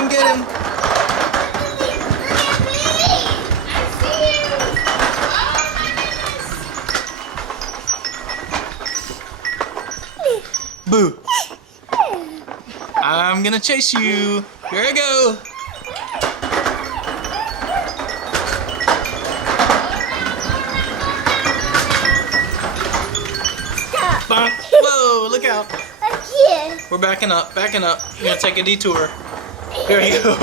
come get him. Boo. I'm gonna chase you. Here I go. Bonk. Whoa, look out. We're backing up, backing up. We're gonna take a detour. There you go.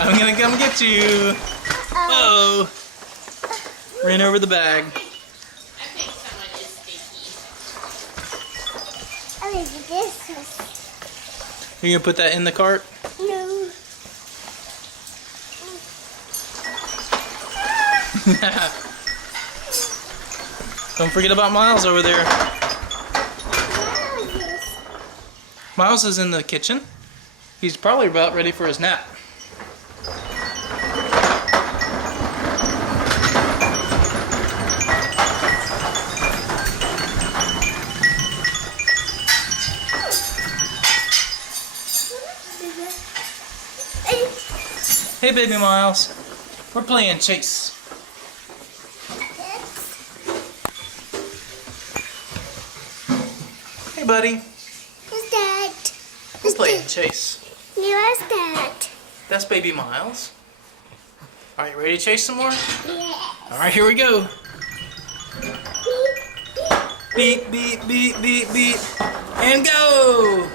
I'm gonna come get you. Uh-oh. Ran over the bag. I think someone is sticky. I think this was... You gonna put that in the cart? No. Don't forget about Miles over there. Miles is in the kitchen. He's probably about ready for his nap. Hey, baby Miles. We're playing chase. Hey, buddy. Who's that? We're playing chase. Who's that? That's baby Miles. Are you ready to chase some more? Yeah. All right, here we go. Beep, beep, beep, beep, beep. And go!